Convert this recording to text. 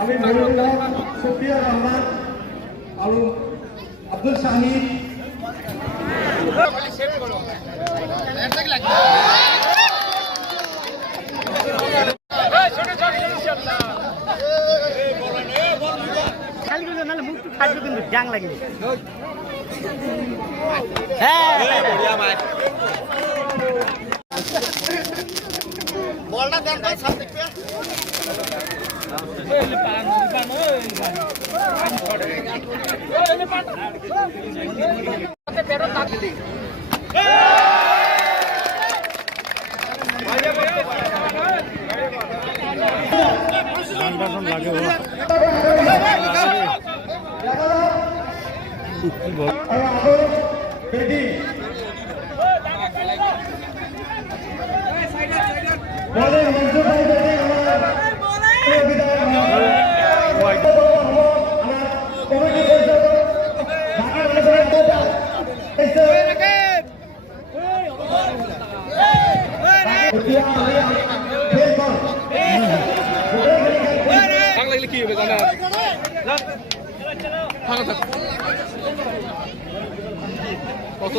আমি মহিউল্লাহ সুফিয়া রহমান আলু আব্দুল শাহিদ ডাং লাগবে বলটা দেন ভাই সামনে লাগে কি হবে জানা ভালো থাক কত